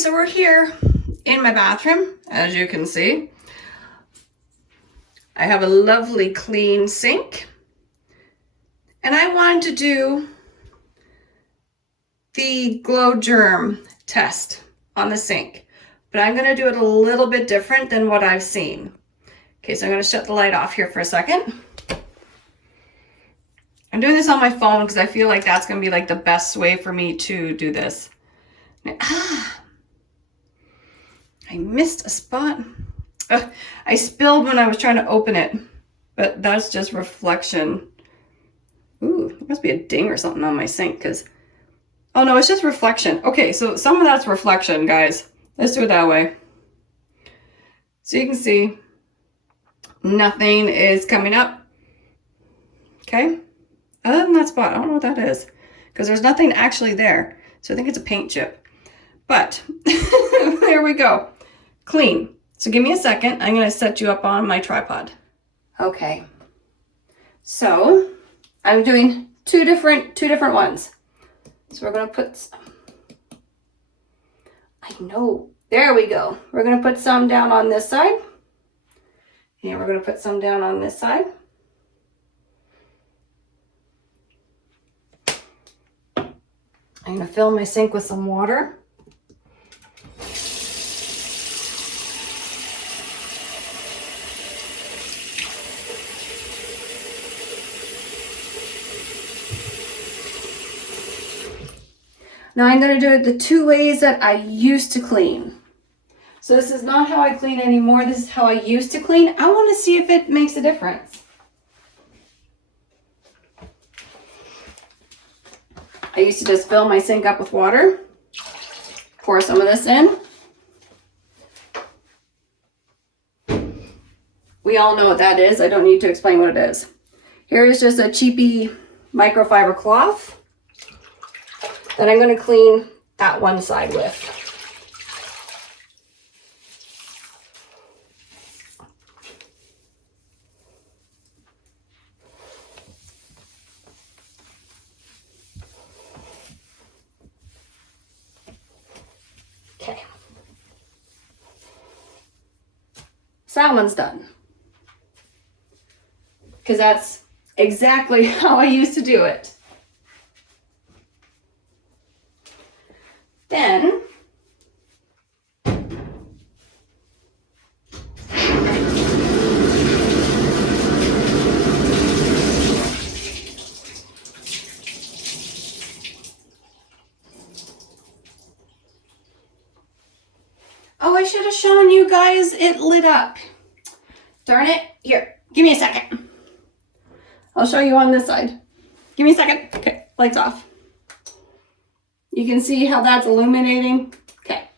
so we're here in my bathroom, as you can see. I have a lovely clean sink. And I wanted to do the glow germ test on the sink. But I'm gonna do it a little bit different than what I've seen. Okay, so I'm gonna shut the light off here for a second. I'm doing this on my phone because I feel like that's gonna be like the best way for me to do this. I missed a spot. I spilled when I was trying to open it, but that's just reflection. Ooh, there must be a ding or something on my sink because, oh no, it's just reflection. Okay, so some of that's reflection, guys. Let's do it that way. So you can see nothing is coming up. Okay, other than that spot, I don't know what that is because there's nothing actually there. So I think it's a paint chip, but there we go. Clean. So give me a second. I'm going to set you up on my tripod. Okay. So I'm doing two different ones. So we're going to put some. I know. There we go. We're going to put some down on this side. And we're going to put some down on this side. I'm going to fill my sink with some water. Now I'm going to do it the two ways that I used to clean. So this is not how I clean anymore. This is how I used to clean. I want to see if it makes a difference. I used to just fill my sink up with water, pour some of this in. We all know what that is. I don't need to explain what it is. Here is just a cheapy microfiber cloth that I'm going to clean that one side with. Okay. So that one's done. Because that's exactly how I used to do it. Then, oh, I should have shown you guys it lit up. Darn it. Here, give me a second. I'll show you on this side. Give me a second. Okay, lights off. You can see how that's illuminating. Okay.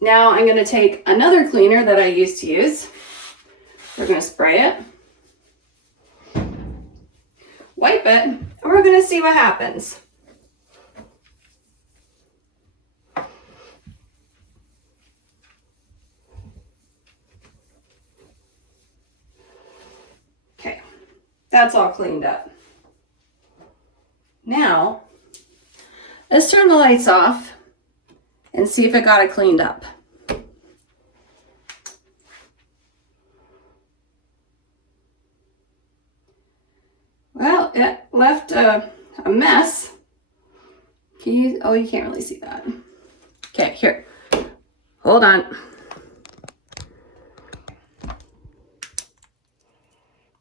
Now I'm going to take another cleaner that I used to use. We're going to spray it. Wipe it. And we're going to see what happens. That's all cleaned up. Now, let's turn the lights off and see if it got it cleaned up. Well, it left a mess. You can't really see that. Okay, here. Hold on.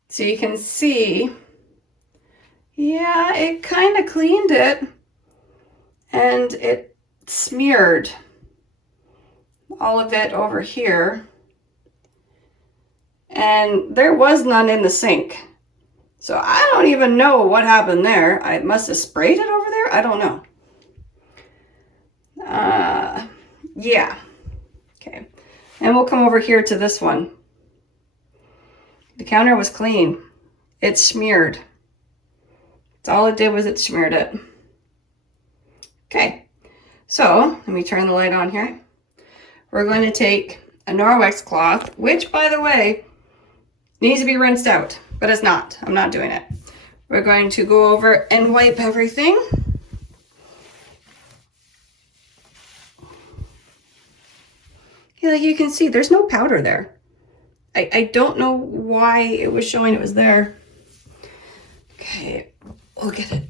So you can see, yeah, it kind of cleaned it and it smeared all of it over here. And there was none in the sink. So I don't even know what happened there. I must have sprayed it over there. I don't know. Yeah. Okay. And we'll come over here to this one. The counter was clean. It smeared. That's all it did was it smeared it. Okay, so let me turn the light on here. We're going to take a Norwex cloth, which by the way, needs to be rinsed out, but it's not. I'm not doing it. we're going to go over and wipe everything. Yeah, like you can see, there's no powder there. I don't know why it was showing it was there. Okay, look at it.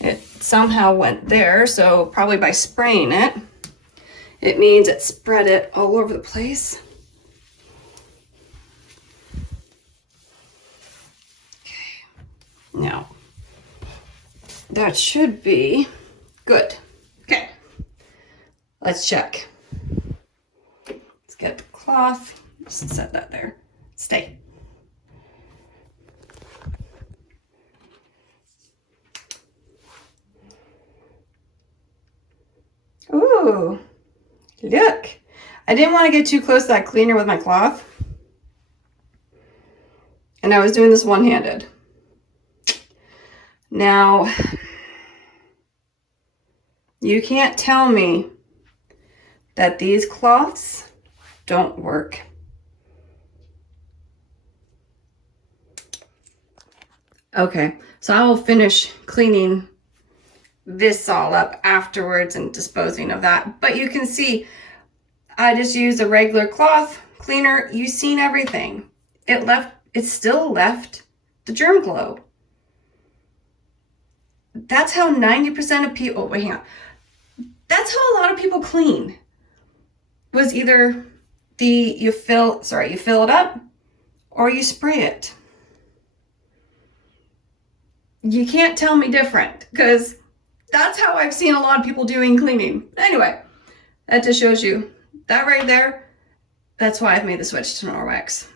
It somehow went there, so probably by spraying it, it means it spread it all over the place. Okay, now that should be good. Okay, let's check. Let's get the cloth, just set that there. Stay. Ooh, look. I didn't want to get too close to that cleaner with my cloth. And I was doing this one-handed. Now, you can't tell me that these cloths don't work. Okay, so I will finish cleaning this all up afterwards and disposing of that. But you can see, I just used a regular cloth cleaner. You've seen everything. It still left the germ glow. That's how 90% of people, oh, wait, hang on. That's how a lot of people clean. Was either you fill it up or you spray it. You can't tell me different, because that's how I've seen a lot of people doing cleaning. Anyway, that just shows you that right there. That's why I've made the switch to Norwex,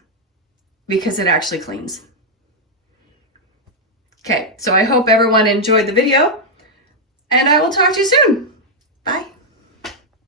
because it actually cleans. Okay, so I hope everyone enjoyed the video, and I will talk to you soon.